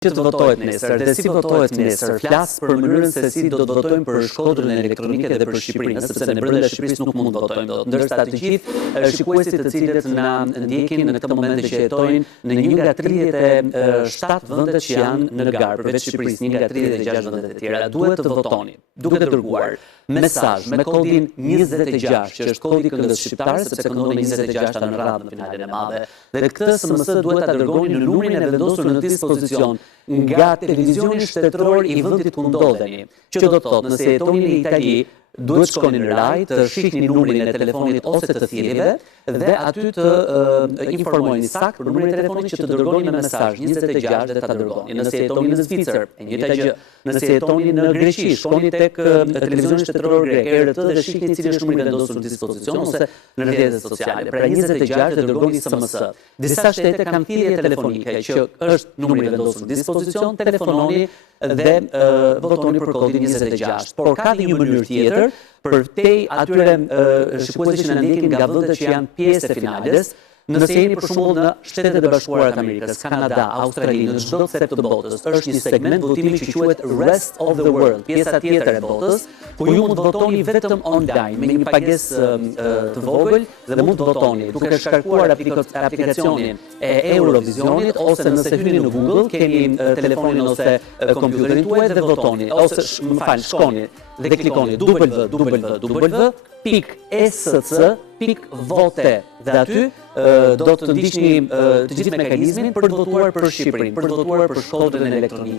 Që të votohet nesër, dhe si votohet nesër, flas për mënyrën se si do të votojmë për Shkodrën Elektronike dhe për Shqipërinë, sepse në brenda Shqipërisë nuk mund të votojmë dot. Ndërsa të gjithë shikuesit të cilët na ndjekin në këtë moment që jetojnë në një nga 37 vendet që janë në garë, përveç Shqipërisë, një nga 36 vendet e tjera, duhet të votoni, duke dërguar mesazh me kodin 26, që është kodi i këngës shqiptare, sepse këndon 26 në radhë në finalen e madhe. Dhe këtë SMS duhet ta dërgoni në numrin e vendosur në dispozicion nga televizioni shtetëror i vendit ku ndodheni, që do të thotë nëse jetoni në Itali, duhet shkoni në RAI, të shihni numrin e telefonit ose të thirrjeve dhe aty të informojeni sakt për numrin e telefonit që të dërgoni me mesazh 26 dhe ta dërgoni. Nëse jetoni në Zvicër, e njëjta gjë. Nëse jetoni në Greqi, shkoni tek televizioni shtetëror grek, ERT dhe shihni cili është numri vendosur në dispozicion ose në rrjetet sociale. Pra 26 dhe dërgoni SMS. Disa shtete kanë thirrje telefonike që është numri vendosur në dispozicion, telefononi dhe votoni për kodin 26. Por ka dhe një mënyrë tjetër për te atyre shikuesve që na ndjekin nga vendet që janë pjesë e finales. Nëse jeni për shembull në Shtetet e Bashkuara të Amerikës, Kanada, Australi, në çdo cep të botës, është një segment votimi që quhet Rest of the World, pjesa tjetër e botës, ku ju mund të votoni vetëm online me një pagesë të vogël dhe mund të votoni duke shkarkuar aplikacionin e Eurovisionit ose nëse hyni në Google, keni telefonin ose kompjuterin tuaj dhe votoni, ose shkoni dhe klikoni www.sc.vote dhe aty do të ndiqni të gjithë mekanizmin për të votuar për Shqipërinë, për të votuar për Shkodrën Elektronike.